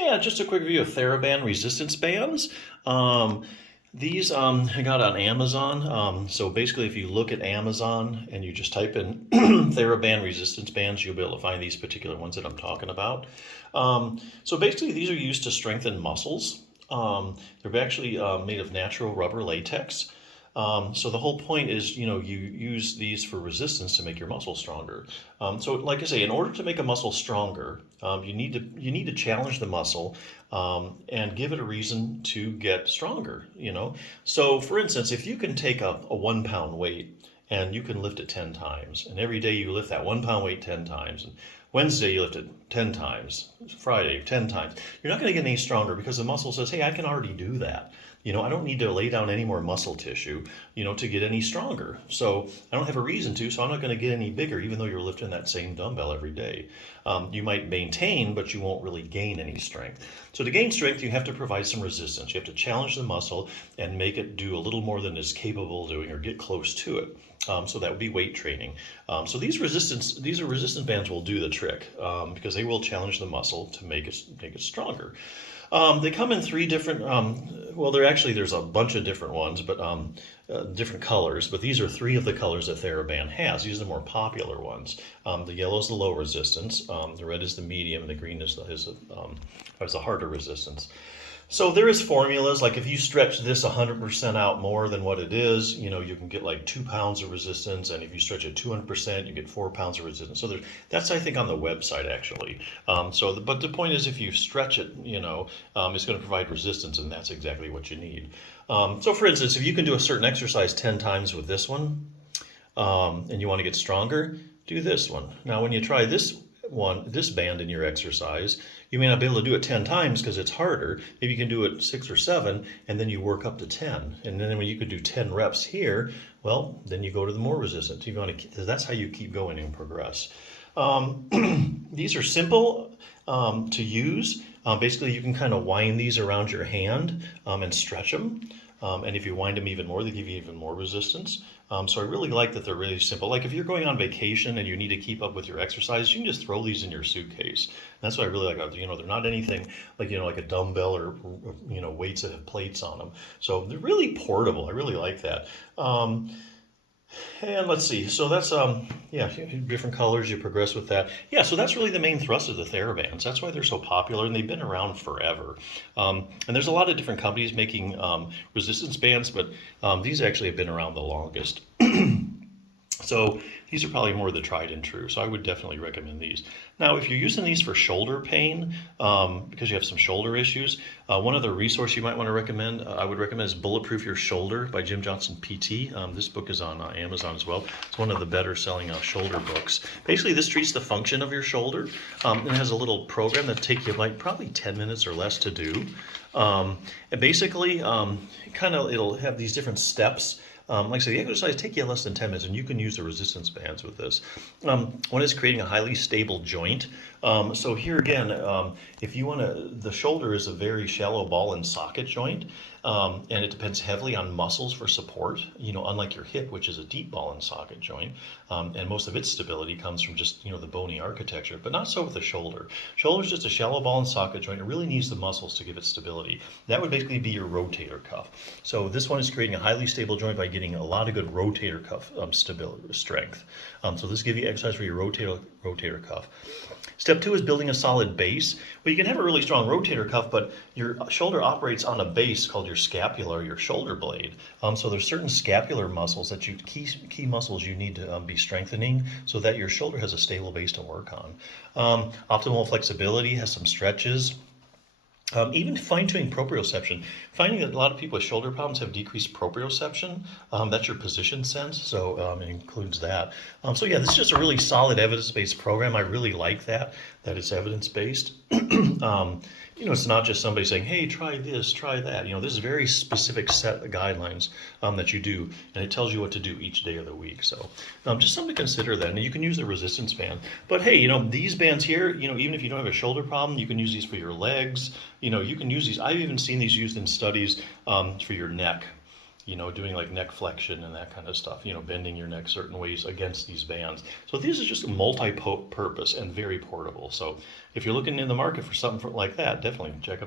Yeah, just a quick review of Theraband resistance bands. These I got on Amazon. So basically, if you look at Amazon and you just type in Theraband resistance bands, you'll be able to find these particular ones that I'm talking about. So basically, these are used to strengthen muscles. They're actually made of natural rubber latex. So the whole point is, you use these for resistance to make your muscle stronger. So like I say, in order to make a muscle stronger, you need to challenge the muscle and give it a reason to get stronger. So for instance, if you can take a 1 pound weight and you can lift it 10 times, and every day you lift that 1 pound weight 10 times, and Wednesday you lift it 10 times, Friday 10 times, you're not going to get any stronger because the muscle says, hey, I can already do that. I don't need to lay down any more muscle tissue, to get any stronger. So I don't have a reason to, so I'm not going to get any bigger, even though you're lifting that same dumbbell every day. You might maintain, but you won't really gain any strength. So to gain strength, you have to provide some resistance. You have to challenge the muscle and make it do a little more than it's capable of doing or get close to it. So that would be weight training. So these resistance bands will do the trick because they will challenge the muscle to make it stronger. They come in three different, there's a bunch of different ones, but different colors. But these are three of the colors that Theraband has. These are the more popular ones. The yellow is the low resistance, the red is the medium, and the green is the harder resistance. So there is formulas, like if you stretch this 100% out more than what it is, you can get like 2 pounds of resistance, and if you stretch it 200%, you get 4 pounds of resistance. So that's, I think, on the website, actually. But the point is, if you stretch it, it's going to provide resistance, and that's exactly what you need. So for instance, if you can do a certain exercise 10 times with this one, and you want to get stronger, do this one. Now, when you try this band in your exercise, you may not be able to do it 10 times because it's harder. Maybe you can do it 6 or 7, and then you work up to 10. And then when you could do 10 reps here, well, then you go to the more resistance. That's how you keep going and progress. These are simple to use. Basically, you can kind of wind these around your hand and stretch them. And if you wind them even more, they give you even more resistance. So I really like that they're really simple. Like if you're going on vacation and you need to keep up with your exercise, you can just throw these in your suitcase. That's what I really like. They're not anything like a dumbbell or weights that have plates on them. So they're really portable. I really like that. And let's see. So that's different colors. You progress with that. Yeah. So that's really the main thrust of the Therabands. That's why they're so popular, and they've been around forever. And there's a lot of different companies making resistance bands, but these actually have been around the longest. So these are probably more the tried and true. So I would definitely recommend these. Now, if you're using these for shoulder pain, because you have some shoulder issues, one other resource you might want to recommend, I would recommend is Bulletproof Your Shoulder by Jim Johnson PT. This book is on Amazon as well. It's one of the better selling shoulder books. Basically, this treats the function of your shoulder. It has a little program that takes you probably 10 minutes or less to do. And basically, it'll have these different steps. Like I said, the exercise take you less than 10 minutes, and you can use the resistance bands with this. One is creating a highly stable joint. So here again, if you want to, the shoulder is a very shallow ball and socket joint, and it depends heavily on muscles for support, unlike your hip, which is a deep ball and socket joint. And most of its stability comes from just, the bony architecture, but not so with the shoulder. Shoulder is just a shallow ball and socket joint. It really needs the muscles to give it stability. That would basically be your rotator cuff. So this one is creating a highly stable joint by getting a lot of good rotator cuff stability, strength. So this gives you exercise for your rotator cuff. Step 2 is building a solid base. Well, you can have a really strong rotator cuff, but your shoulder operates on a base called your scapula, or your shoulder blade. So there's certain scapular muscles that key muscles you need to be strengthening so that your shoulder has a stable base to work on. Optimal flexibility has some stretches. Even fine-tuning proprioception, finding that a lot of people with shoulder problems have decreased proprioception. That's your position sense, so it includes that. This is just a really solid evidence-based program. I really like that it's evidence-based. It's not just somebody saying, hey, try this, try that. This is a very specific set of guidelines that you do, and it tells you what to do each day of the week. So just something to consider that. And you can use the resistance band. But hey, these bands here, even if you don't have a shoulder problem, you can use these for your legs. You can use these. I've even seen these used in studies for your neck. doing like neck flexion and that kind of stuff, bending your neck certain ways against these bands. So these are just multi-purpose and very portable. So if you're looking in the market for something like that, definitely check them out.